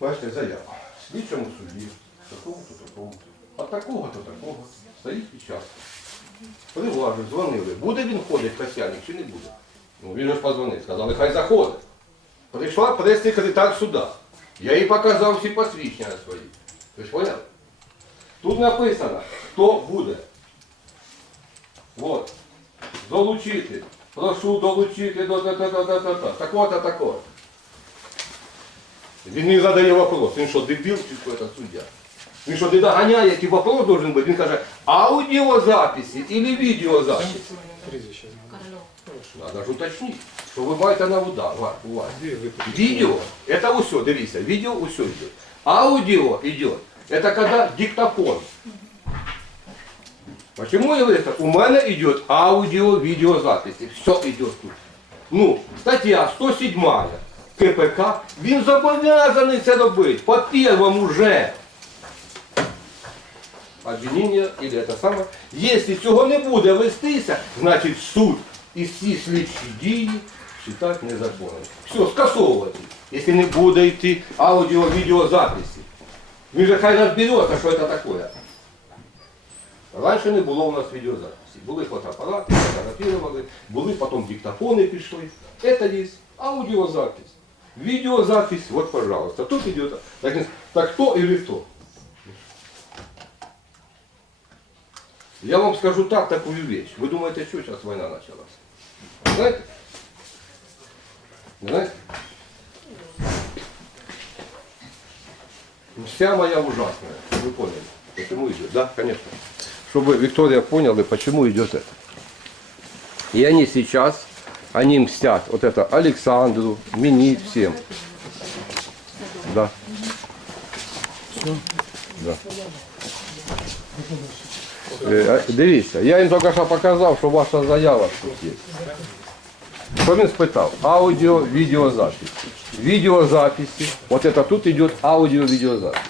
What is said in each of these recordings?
Бачите, заява. Слідчому суді, такого-то, такого-то, а такого-то, такого. Стоїть печатка. Приважив, дзвонили. Буде він ходить, Касяник, чи не буде? Ну він же позвонив, сказали, хай заходить. Прийшла прес-секретар суда. Я їй показав всі посвідчення свої. Ви ж поняли? Тут написано, хто буде. От. Долучити. Прошу долучити до та та та та та та такого-то такого. Він не задає вопрос. Він що, дебіл чи що це суддя? Він що, не доганяє, який вопрос должен бути? Він каже, аудіозаписи или відеозаписи? Прізвище. Надо ж уточнити, що ви маєте на удар, у вас. Дві випадки. Видео, это все, дивіться, видео все идет. Аудио идет, это когда диктофон. Почему я говорю так? У мене идет аудио, видеозаписи, все идет тут. Ну, стаття 107 КПК, він зобов'язаний це робити, по первому же. Обвинення, или это саме. Якщо цього не буде вестися, значить суд і всі слідчі дії вважати незаконним. Все, скасовувати, якщо не буде йти аудіо-відеозаписи. Він же хай розбереться, що це таке. Раніше не було у нас відеозаписі. Були фотоапарати, фотографували, були потім диктофони пішли. Це є аудіозапис. Відеозапись, вот, пожалуйста. Тут идет, так, так кто или кто? Я вам скажу так, такую вещь. Вы думаете, что сейчас война началась? Знаете? Знаете? Вся моя ужасная. Вы поняли, почему идет? Да, конечно. Чтобы Виктория поняла, почему идет это. И они сейчас, они мстят вот это Александру, Мини, всем. Да. Да. Е, а, Дивіться, я їм тільки що показав, що ваша заява тут є. Що він спитав? Аудіо, відеозапись. Відеозаписи. Вот это тут идет аудио-видеозапись.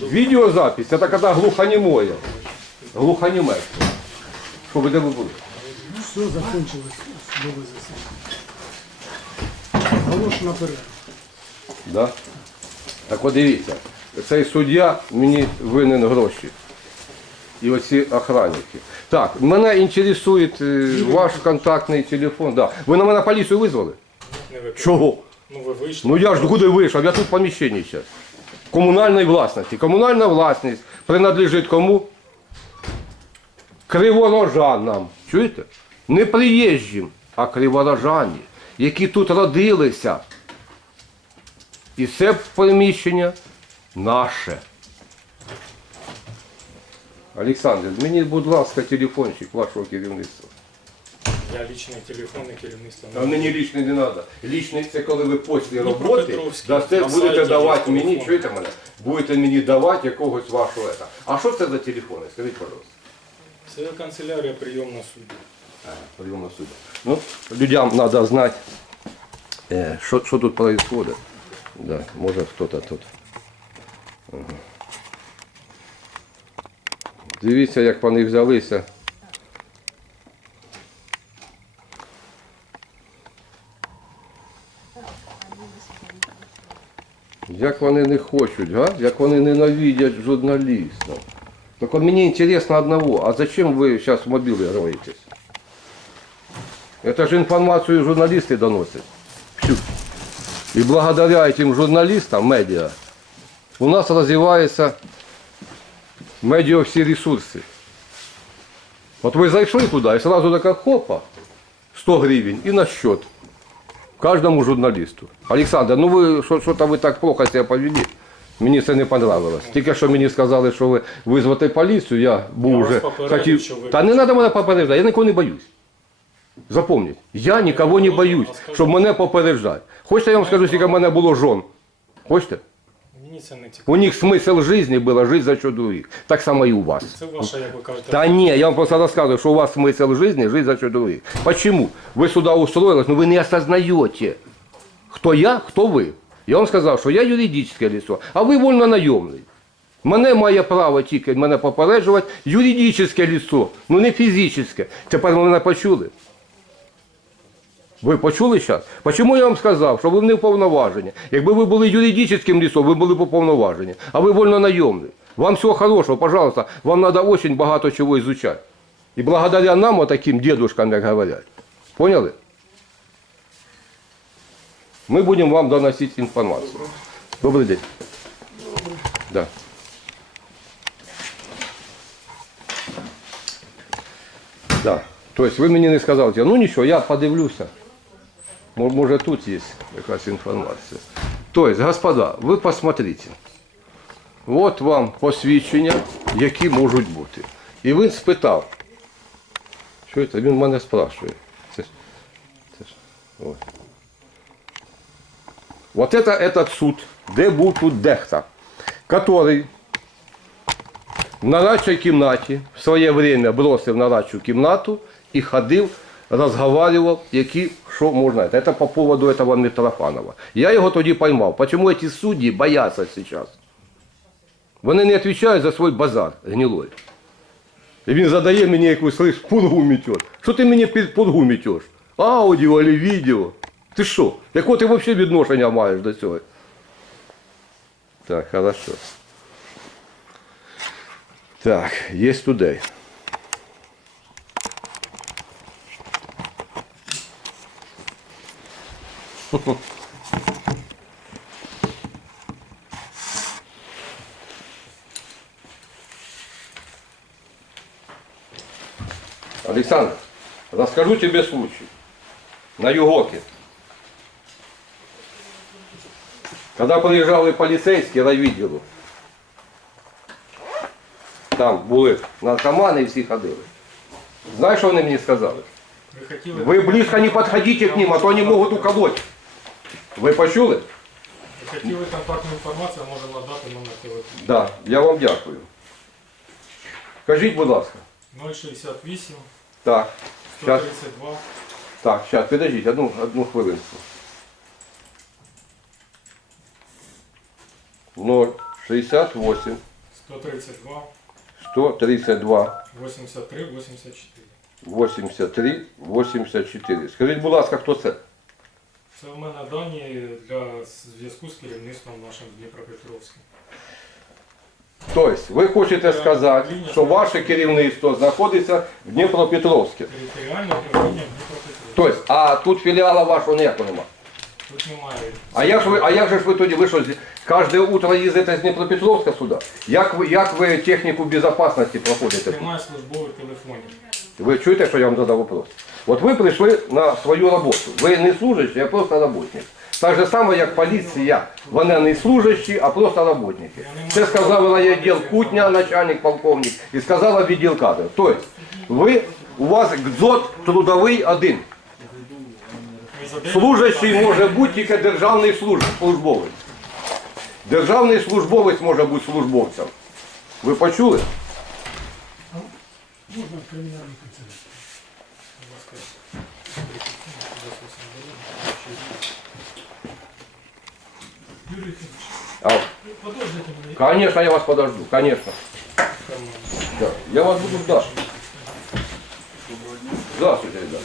Видеозапись, это когда глухонемое. Глухонемое. Що ви де ви були? Все закончилось судове засідання. Да? Так от дивіться, цей суддя мені винен гроші. І оці охранники. Так, мене інтересує е, ваш контактний телефон. Да. Ви на мене поліцію визвали? Не. Чого? Ну ви вийшли. Ну я ж куди вийшов, я тут в поміщенні зараз. Комунальної власності. Комунальна власність принадлежить кому? Криворожанам. Чуєте? Не приїжджим, а криворожані, які тут родилися. І це приміщення наше. Олександр, мені, будь ласка, телефончик вашого керівництва. Я лічний телефон і керівництво. А мені лічний не треба. Лічний це коли ви після роботи Дніпропетровський, дасте, будете давати мені, чуєте мене? Будете мені давати якогось вашого. ета. А що це за телефони? Скажіть, пожалуйста. Це канцелярія прийомна суду. Прийом на суді. Ну, людям треба знати, е, що, що тут відбувається. Да, може хтось тут. Ага. Дивіться, як вони взялися. Як вони не хочуть, га? як вони ненавидять журналістів. От мені інтересно одного, а зачем ви зараз в мобілі роєтесь? Это же информацию журналисты доносят. Всю. И благодаря этим журналистам, медиа, у нас развиваются медиа все ресурсы. Вот вы зашли туда и сразу так как хопа, 100 гривен и на счет каждому журналисту. Александр, ну ви що- що-то ви так плохо себе повели. Мені це не понравилось. Тільки що мені сказали, що ви визвати поліцію, я був Я вас уже попередив, хотів. що ви- Та не треба мене попереджати, я нікого не боюсь. Запомніть, я нікого не боюсь, щоб мене попереджати. Хочете, я вам скажу, скільки в мене було жон? Хочете? Мені це не цікаво. У них смисл життя було жити за що других. Так само і у вас. Це ваша, як ви кажете, Та ні, я вам просто розказую, що у вас смисл життя жити за що других. Почему? Ви сюди устроились, но ви не осознаєте, хто я, хто ви. Я вам сказав, що я юридичне лицо, а ви вольно найомний. Мене має право тільки мене попереджувати юридичне лицо, ну не фізичне. Тепер ви мене почули. Ви почули зараз? Чому я вам сказав, що ви не уповноважені? Якби ви були юридичним лісом, ви були б уповноважені. А ви вольно найомний. Вам всього хорошого, пожалуйста. Вам треба дуже багато чого изучать. І благодаря нам, таким дедушкам, як говорять. Поняли? Ми будемо вам доносити інформацію. Добрий день. Да. Да. Тобто ви мені не сказали, ну нічого, я подивлюся. Мо- Може тут є якась інформація. Тобто, господа, ви посмотрите. От вам посвідчення, які можуть бути. І він спитав. Що це? Він мене спрашує. Це ж, це ж, от. Вот это этот суд, де був тут дехта, который в нарадчій кімнаті в своє время бросив нарадчу кімнату і ходив, розговаривав, які, що можна. Це по поводу этого Митрофанова. Я його тоді поймав. Почему ці судді бояться зараз? Вони не відповідають за свій базар гнилой. І він задає мені якусь слиш, пургу метет. Що ти мені під пургу метеш? Аудіо або відео? Ти що? Якого ти взагалі відношення маєш до цього? Так, хорошо. Так, є today. Александр, расскажу тебе случай. На Югоке. Когда приїжджали поліцейські райвідділу, там були наркомани і всі ходили. Знаєш, що вони мені сказали? Ви хотіли, Ви близько не підходите к ним, а то вони можуть уколоть. Ви почули? хотіли контактну інформацію, можемо надати номер телефону. Да, я вам дякую. Скажіть, будь ласка. 068 Так, Щас. 132 так, зараз, підождіть, одну, одну хвилинку. 068 132 132 83 84. 83 84. Скажіть, будь ласка, хто це? Це в мене дані для зв'язку з керівництвом нашим Дніпропетровським. Тобто, ви хочете сказати, що ваше керівництво знаходиться в Дніпропетровську. Територіальне управління Дніпропетровським. Тобто, а тут філіала вашого ніякого немає. Тут немає. А як ж ви, а як же ж ви тоді, ви що, кожне утро їздите з Дніпропетровська сюди? Як ви, як ви техніку безпечності проходите? тут? Немає службових телефонів. Ви чуєте, що я вам задав вопрос? От ви прийшли на свою роботу. Ви не служащі, а просто роботник. Так же само, як поліція. Вони не служащі, а просто роботники. Це сказав райвідділ Кутня, начальник полковник, і сказала відділ кадрів. Тобто, ви, у вас ГДЗОТ трудовий один. Служащий може бути тільки державний служб- службовець. Державний службовець може бути службовцем. Ви почули? Можна в кримінальній канцелярії. Юрій Ефимович, А, подождите мене. конечно, я вас подожду, конечно. Да, я вас буду ждать. Здравствуйте, ребята.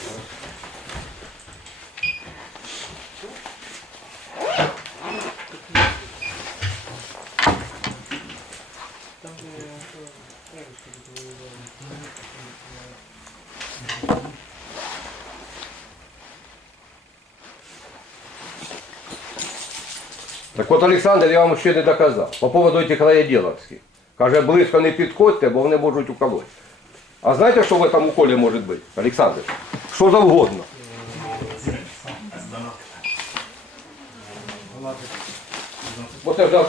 Так от Олександр, я вам ще не доказав. По поводу цих краєділовських. Каже, близько не підходьте, бо вони можуть уколоть. А знаєте, що в цьому уколі може бути, Олександр? Що завгодно. Вот це ж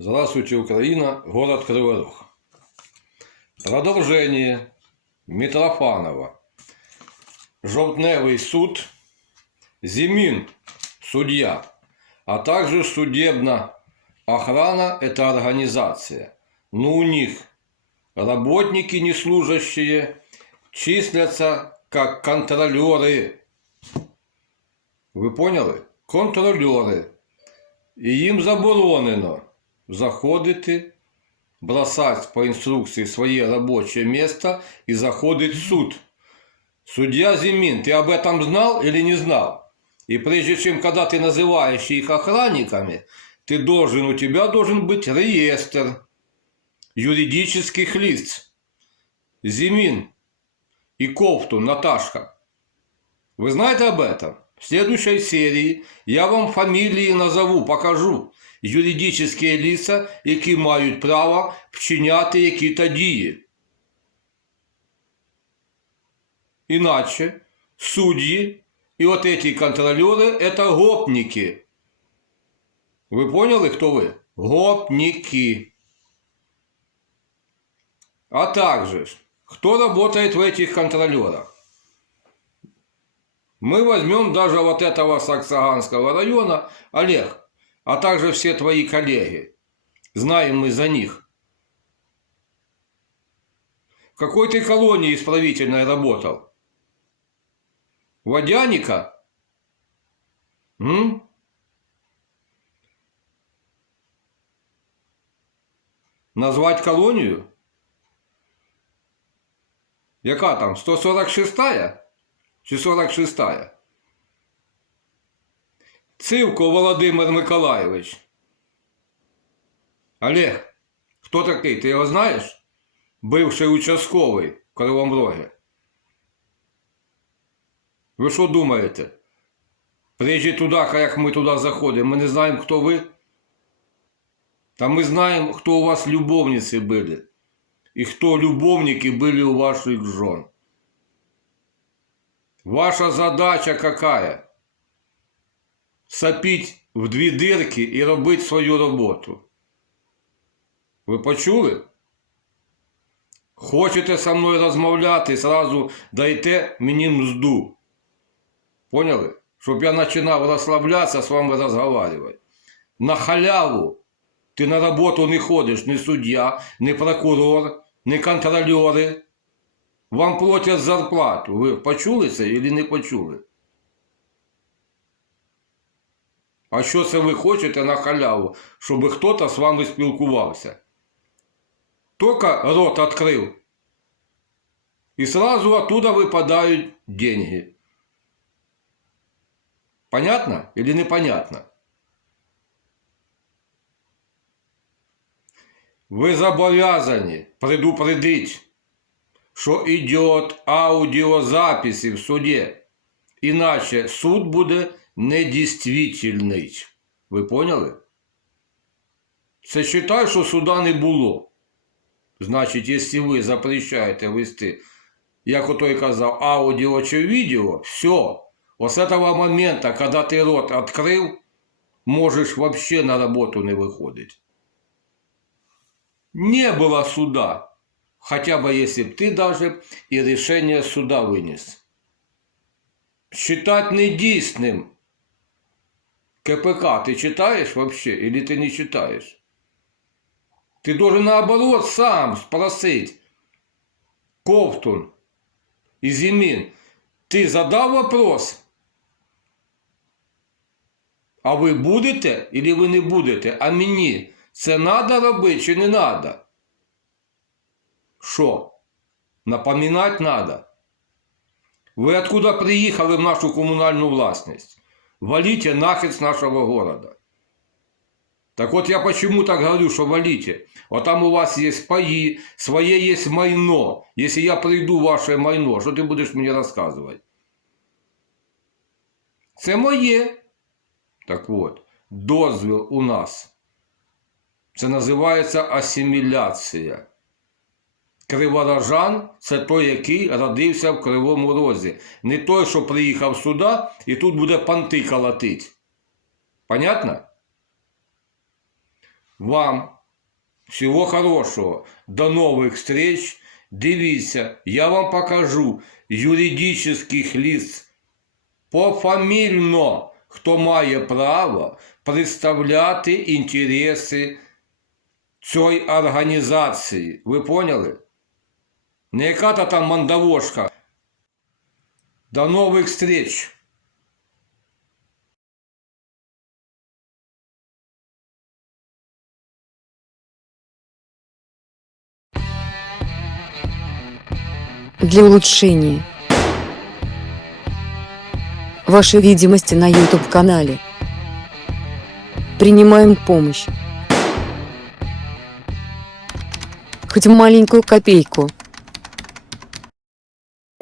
Здравствуйте, Украина, город Кривой. Продолжение Митрофанова. Жовтневый суд, Зимин, судья, а также судебная охрана – это организация. Но у них работники неслужащие числятся как контролеры. Ви поняли? Контролери. І їм заборонено заходити, бросать по инструкции свое рабочее место и заходить в суд. Судья Зимин, ты об этом знал или не знал? И прежде чем, когда ты называешь их охранниками, ты должен, у тебя должен быть реестр юридических лиц. Зимин и Ковтун, Наташка. Вы знаете об этом? В следующей серии я вам фамилии назову, покажу юридичні лица, які мають право вчиняти які-то дії. Иначе судьи и вот эти контролеры – это гопники. Вы поняли, кто вы? Гопники. А также, кто работает в этих контролерах? Мы возьмем даже вот этого Саксаганского района, Олег, а также все твои коллеги. Знаем мы за них. В какой ты колонии исправительной работал? Водяника? М? Назвать колонию? Яка там? 146-я? Чи 46-я? Цивко Володимир Миколайович. Олег, хто такий? Ти його знаєш? Бивший участковий в Кривому Рогі. Ви що думаєте? Приїжджі туди, як ми туди заходимо, ми не знаємо, хто ви. Та ми знаємо, хто у вас любовниці були. І хто любовники були у ваших жен. Ваша задача какая? Сопіть в дві дирки і робити свою роботу. Ви почули? Хочете со мною розмовляти, сразу дайте мені мзду. Поняли? Щоб я починав розслаблятися з вами розговаривати. На халяву ти на роботу не ходиш, ні суддя, ні прокурор, ні контролери. Вам платять зарплату. Ви почули це чи не почули? А що це ви хочете на халяву, щоб хтось з вами спілкувався? Тільки рот відкрив. І сразу оттуда випадають деньги. Понятно или непонятно? Ви зобов'язані предупредить, що йде аудіозаписи в суді. Іначе суд буде недійствительний. Ви поняли? Це считай, що суда не було. Значить, якщо ви запрещаєте вести, як отой казав, аудіо чи відео, все. Ось з этого момента, коли ти рот відкрив, можеш вообще на роботу не виходити. Не было суда. Хотя бы если б ты даже и решение суда вынес. Считать недійсним КПК ты читаешь вообще или ты не читаешь? Ты должен наоборот сам спросить. Ковтун и Зимин, ты задав вопрос? А ви будете или ви не будете? А мені це надо робити чи не надо? Що? Напоминать надо. Ви откуда приїхали в нашу комунальну власність? Валите нахід з нашого города. Так вот я почему так говорю, что валите. Вот там у вас есть паи, свое есть майно. Если я приду в ваше майно, что ты будешь мне рассказывать? Це моє. Так от, дозвіл у нас. Це називається асиміляція. Криворожан це той, який родився в Кривому Розі. Не той, що приїхав сюди і тут буде панти колотить. Понятно? Вам Всего хорошего. До новых встреч. Дивіться, я вам покажу юридичних лиц пофамільно, хто має право представляти інтереси цієї організації. Ви поняли? Не яка-то там мандавошка. До нових встреч! для улучшения вашей видимости на YouTube канале. Принимаем помощь. Хоть маленькую копейку.